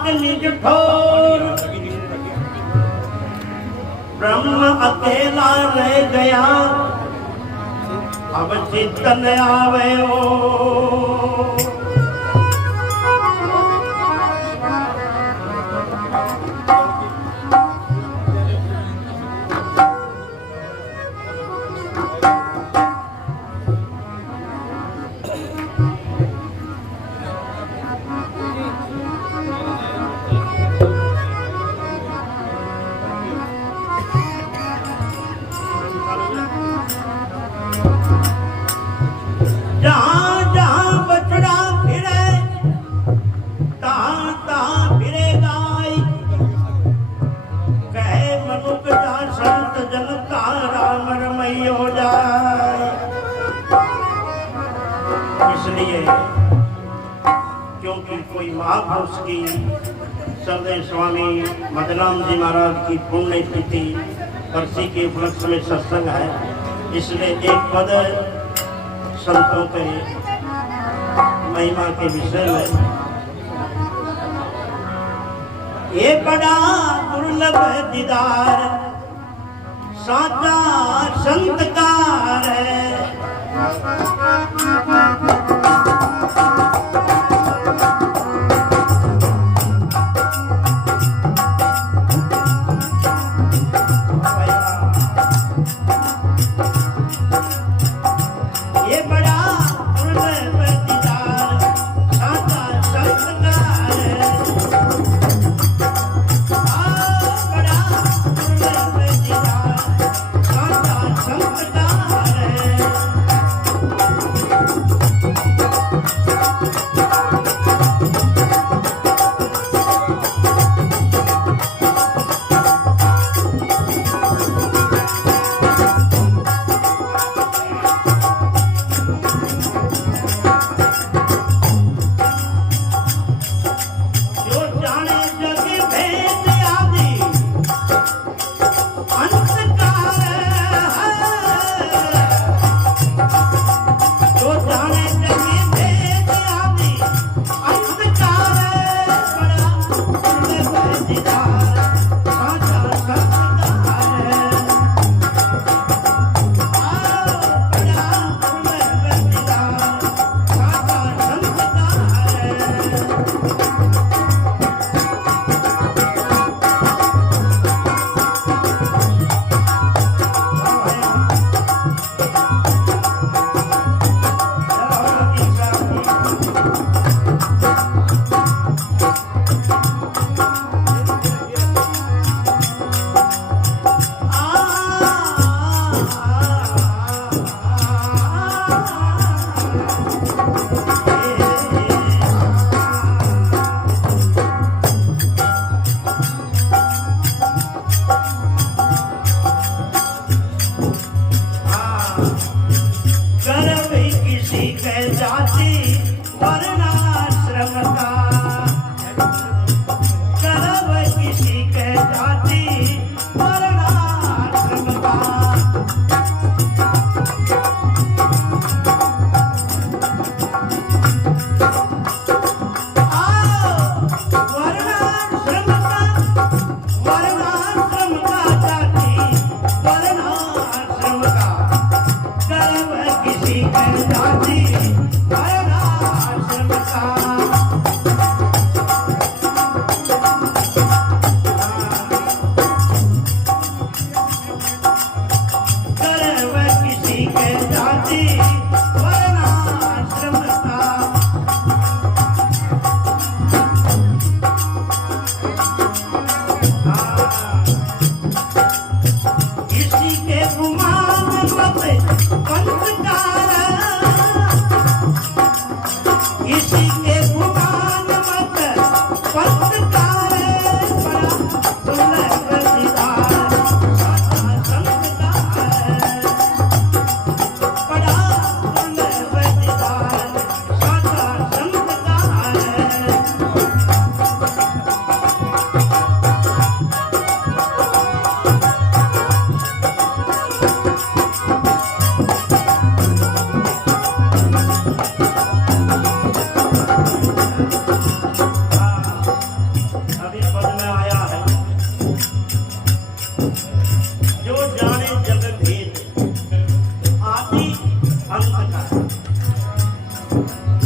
राग निज ठोर, ब्रह्म अकेला रह गया, अब चित्तन आवे ओ। इसलिए क्योंकि कोई महापुरुष की सदैव स्वामी मदनाम जी महाराज की पुण्य तिथि बरसी के उपलक्ष्य में सत्संग है, इसलिए एक पद संतों के महिमा के विषय में। ये बड़ा दुर्लभ दीदार साचा संतकार है, इसी के गुमान मत पंचकार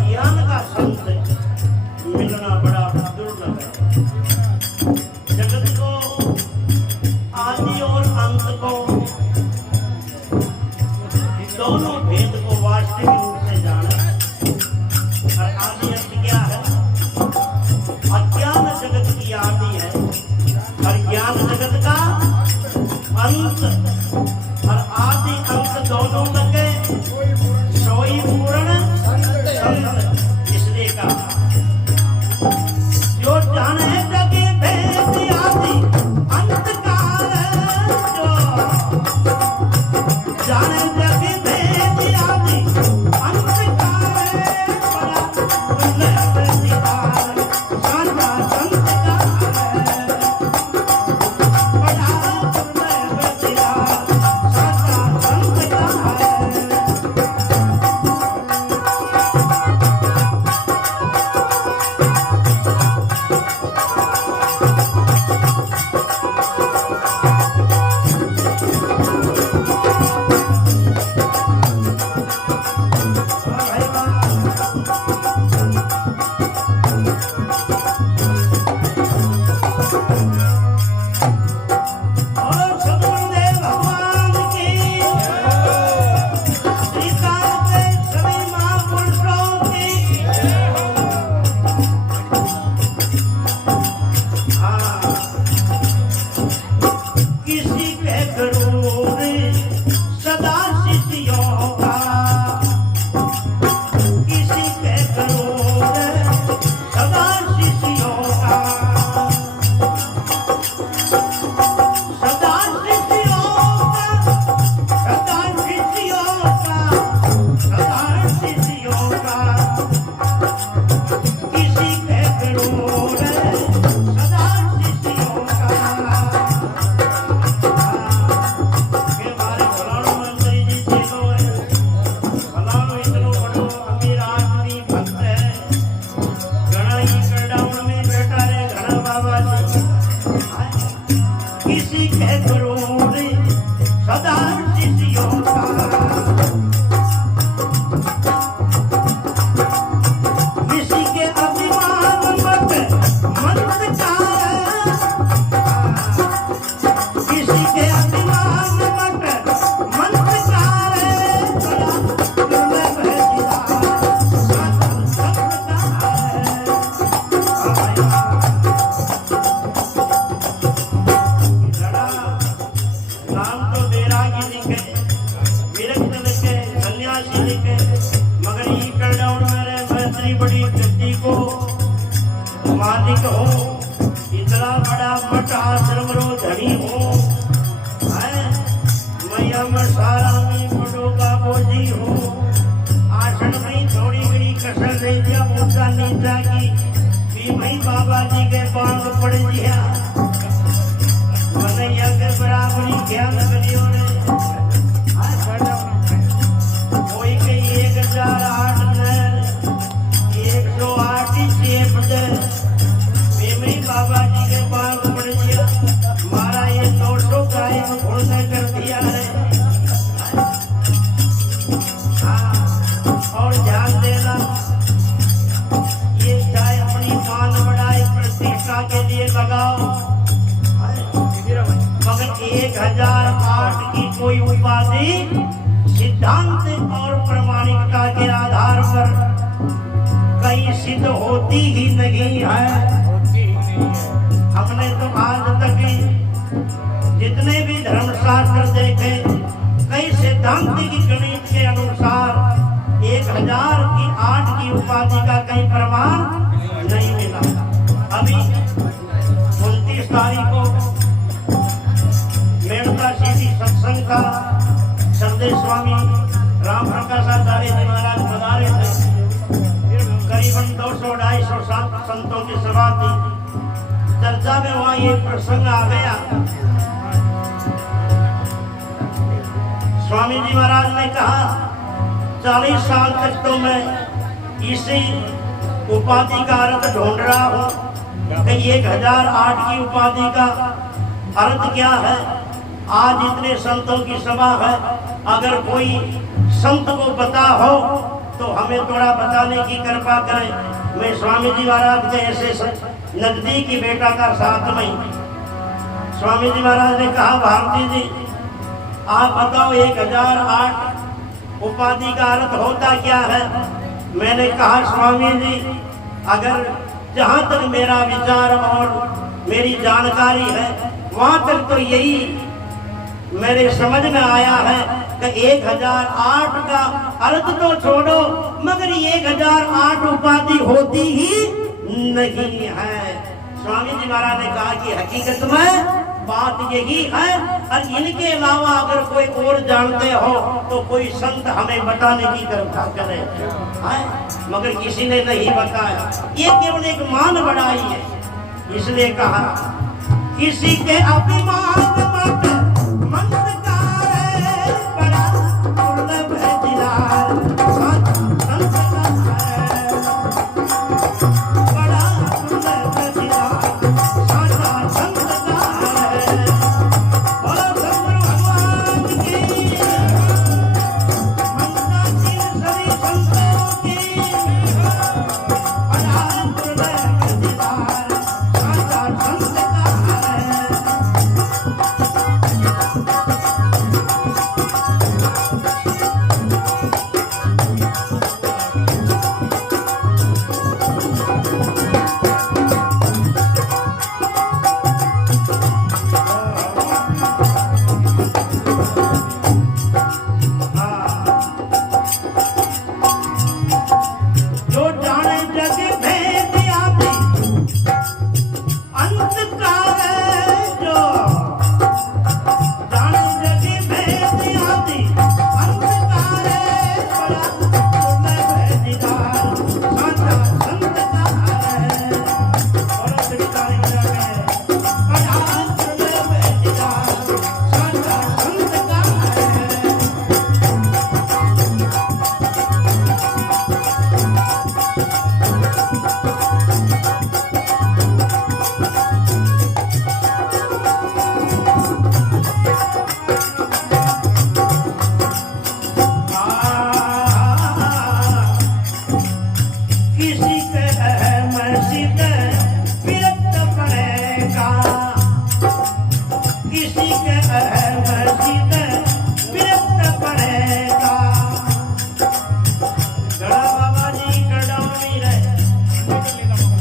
ज्ञान का संत मिलना बड़ा दुर्लभ है। जगत को आदि और अंत को दोनों भेद को वास्तविक रूप से जाना। और आदि अंत क्या है? अज्ञान जगत की आदि है और ज्ञान जगत का अंत। और आदि अंत दोनों लगे सोई पूर्ण संत। इसलिए कहा जो जाने जगे भेद आदि अंत काल, जो जाने जगे भेद आदि अंत काल, बड़ा प्रतिहार साचा संत का है। बड़ा प्रतिहार साचा संत का है। मालिक हो, इतना बड़ा मठ आश्रम रो धनी हो, मैया में सारा में बड़ों का बोझी हो। आसन में थोड़ी बड़ी कसर ले दिया, ऊंचा नीचा की भी भाई बाबा जी के पांग पड़ दिया। मनैया के बराबरी क्या लगलियों ने कोई के 1008 108 चेप दे बाबा जी के पांव पड़ दिया। हमारा ये 200 गाय घोड़ने कर दिया है। और ध्यान देना, ये चाहे अपनी मान बढ़ाई प्रतिष्ठा के लिए लगाओ, मगर 1008 की कोई उपाधि सिद्धांत और प्रमाणिकता के आधार पर कहीं सिद्ध होती ही नहीं है। हमने तो आज तक जितने भी धर्मशास्त्र देखे, कई सिद्धांतिक गणित के अनुसार 1008 की उपाधि का कई प्रमाण नहीं मिला। अभी 29 तारीख को मेड़ता सीधी सत्संग का संदेश स्वामी राम प्रकाश आचार्य जी महाराज पधारे थे। करीबन 200-250 संतों की सभा थी। चर्चा में वहां ये प्रसंग आ गया। स्वामी जी महाराज ने कहा 40 साल तक तो मैं इसी उपाधि का अर्थ ढूंढ रहा हूँ कि 1008 की उपाधि का अर्थ क्या है। आज इतने संतों की सभा है, अगर कोई संत को पता हो तो हमें थोड़ा बताने की कृपा करें। मैं स्वामी जी महाराज के ऐसे नजदीकी बेटा का साथ में, स्वामी जी महाराज ने कहा, भारती जी आप बताओ 1008 उपाधि का अर्थ होता क्या है? मैंने कहा स्वामी जी, अगर जहाँ तक मेरा विचार और मेरी जानकारी है वहाँ तक तो यही मेरे समझ में आया है कि 1008 का अर्थ तो छोड़ो, मगर 1008 उपाधि होती ही नहीं है। स्वामी जी महाराज ने कहा कि हकीकत में बात यही है, और इनके अलावा अगर कोई और जानते हो तो कोई संत हमें बताने की कृपा करे, मगर किसी ने नहीं बताया। ये केवल एक मान बढ़ाई है, इसलिए कहा किसी के अभिमान मत मन का है, बड़ा दुर्लभ है दिलार, संत का है, बड़ा दुर्लभ है दिलार, साचा संत का है। बोलो शंकर भगवान की, मंदाकिनी सभी संतों की, बड़ा दुर्लभ है दिलार, साचा संत का है। जो जाने जग भेद आदि अंधकार है, जो जाने जग भेद आदि अंधकार है, बड़ा दुर्लभ है दीदार, साचा संत का है। बोलो श्री काली जय, बड़ा दुर्लभ है दीदार, साचा संत का है। किसी के मस्जिद विरक्त पड़ेगा, किसी के मस्जिद विरक्त पड़ेगा। गड़ा बाबा जी गड़ावी रहे,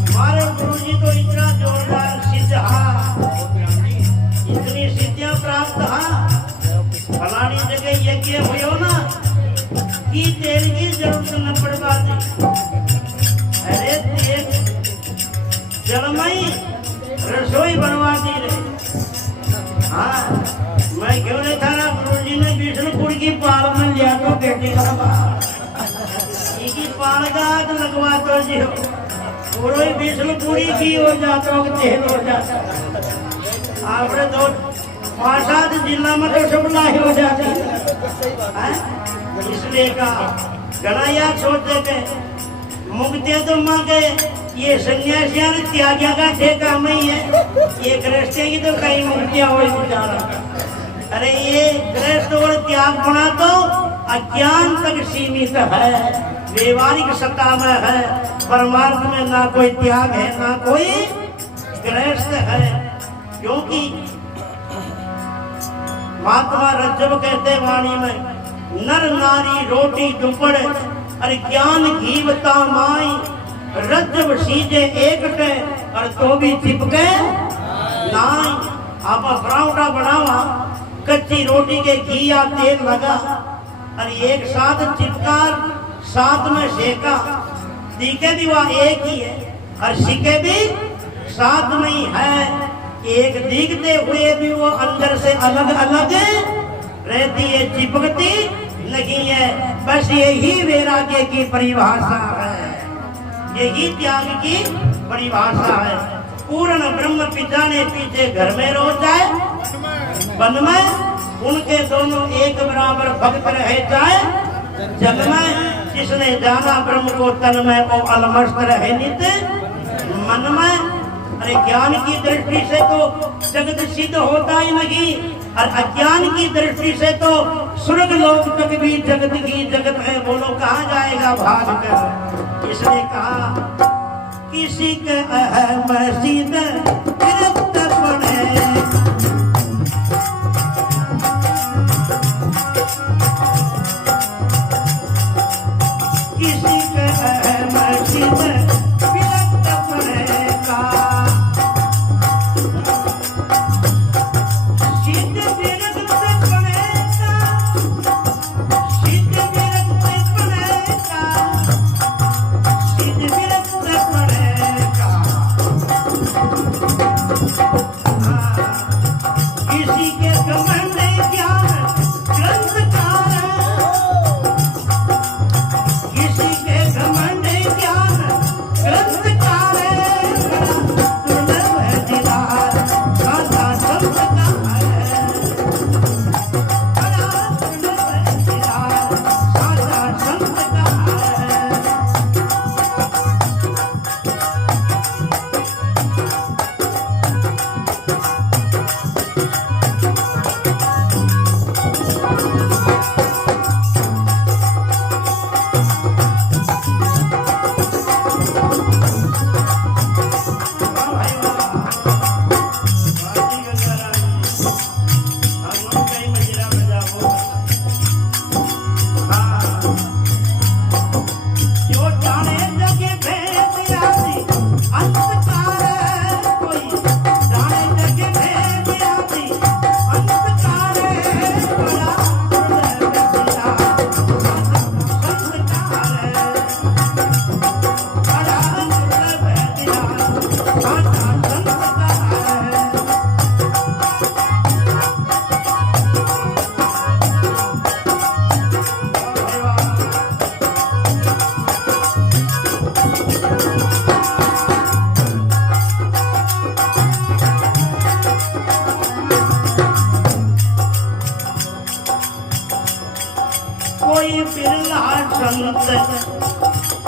हमारे गुरु जी तो इतना जोरदार सिद्ध हा, इतनी सिद्धियां प्राप्त हा, फलानी जगह यज्ञ हुयो ना कि तेल की जरूरत न पड़वा दी। अरे तेल जलमई रसोई बनवाती रहे। हाँ, मैं क्यों नहीं था, गुरु जी ने विष्णुपुर की पाल में लिया तो बेटी का पाल का आग लगवा तो जी हो, पूरी विष्णुपुरी की हो जाता हो, तेल हो जाता। आपने तो 5-7 जिला में तो सप्लाई हो जाती है। इसलिए कहा गणाया सोचते के मुक्ति तो मांगे, ये सन्यासियां त्याग्या का ठेका में ही है, ये गृहस्थी की तो कई मुक्तियां हो बेचारा। अरे ये गृहस्थ और त्याग होना तो अज्ञान तक सीमित है, व्यवहारिक सत्ता में है, परमार्थ में ना कोई त्याग है ना कोई गृहस्थ है। क्योंकि महात्मा रज्जब कहते वाणी में, नर नारी रोटी दुपड़ अरे ज्ञान घीवता माई, रज्जब सीजे एकटे और तो भी चिपके नाई। आप पराठा बनावा, कच्ची रोटी के घी या तेल लगा और एक साथ चिपका, साथ में सेका, दिखे भी वह एक ही है और सिके भी साथ में ही है। एक दिखते हुए भी वो अंदर से अलग अलग रहती है, चिपकती नहीं है। बस यही वैराग्य की परिभाषा है, यही त्याग की परिभाषा है। पूर्ण ब्रह्म पिता ने पीछे घर में रो जाए, वन में उनके दोनों एक बराबर भक्त रहे जाए, जग में जिसने जाना ब्रह्म को तन में वो अलमस्त रहे नित मन में। अरे ज्ञान की दृष्टि से तो जगत सिद्ध होता ही नहीं, और अज्ञान की दृष्टि से तो स्वर्ग लोक तक भी जगत की जगत है, बोलो कहाँ जाएगा भाग कर। इसने कहा किसी के मस्जिद गिरफ्त पड़े, किसी के मस्जिद गिरफ्त पड़ेगा, सिद्ध गिरफ्त पड़ेगा, सिद्ध गिरफ्त पड़ेगा, सिद्ध गिरफ्त पड़ेगा। किसी के घमंड ज्ञान ग्रंथकार, किसी के घमंड ज्ञान ग्रंथकार, दुर्लभ है दीदार साधा संत का है, बड़ा दुर्लभ है दीदार साधा संत का है। कोई बिरला संत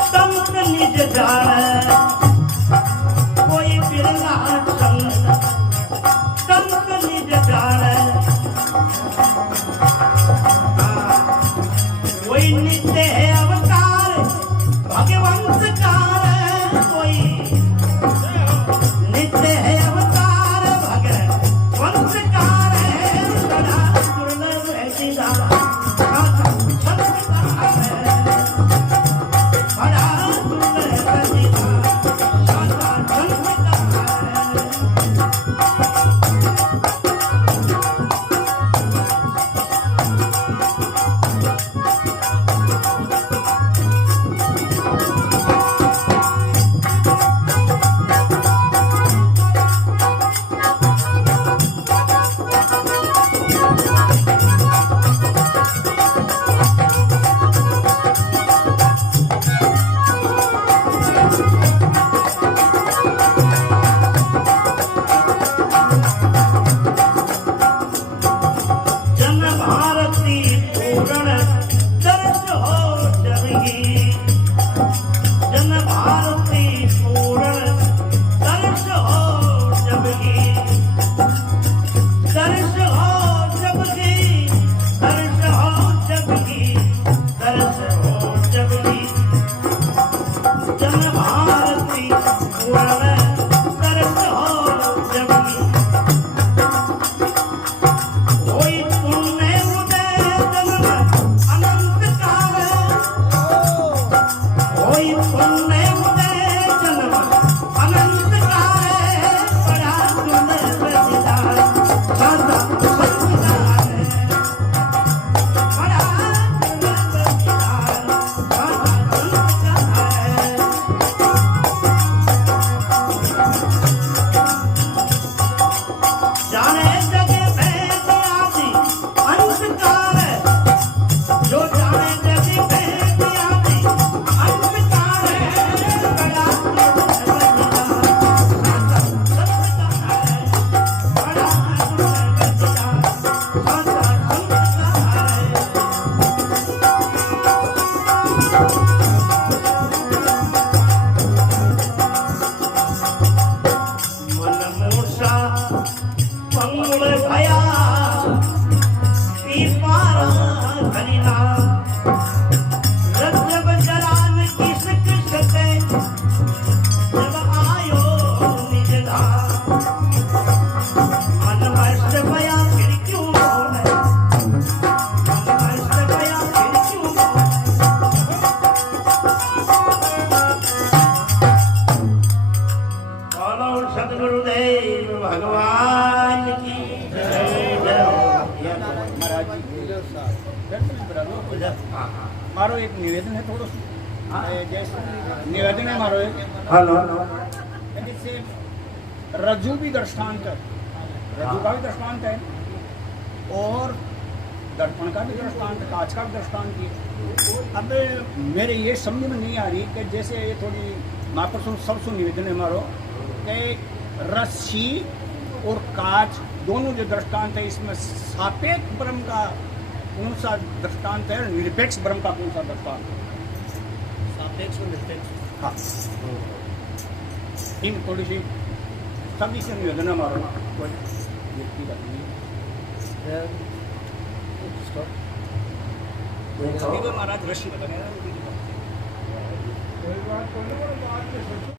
संत निज जान, कोई बिरला संत संत निज जान, कोई नित्य है अवतार भगवंत कार, कोई नित्य है अवतार भगवंत कार, बड़ा दुर्लभ है दीदार भया पी पारा निवेदन है थोड़ा जैसे निवेदन है हमारे हेलो जैसे रज्जु भी दृष्टांत है, रज्जु का भी दृष्टांत है और दर्पण का भी दृष्टांत, कांच का भी दृष्टांत है। अब मेरे ये समझ में नहीं आ रही कि जैसे ये थोड़ी महाप्रसुन सबसु निवेदन है हमारो कि रस्सी और कांच दोनों जो दृष्टांत है इसमें सापेक्ष ब्रह्म का कौन सा दृष्टांत है, निरपेक्ष ब्रह्म का कौन सा दृष्टांत है? सापेक्ष और निरपेक्ष। हाँ, इन थोड़ी सी सभी से निवेदन है हमारा कोई व्यक्ति का महाराज ऋषि बता रहे हैं।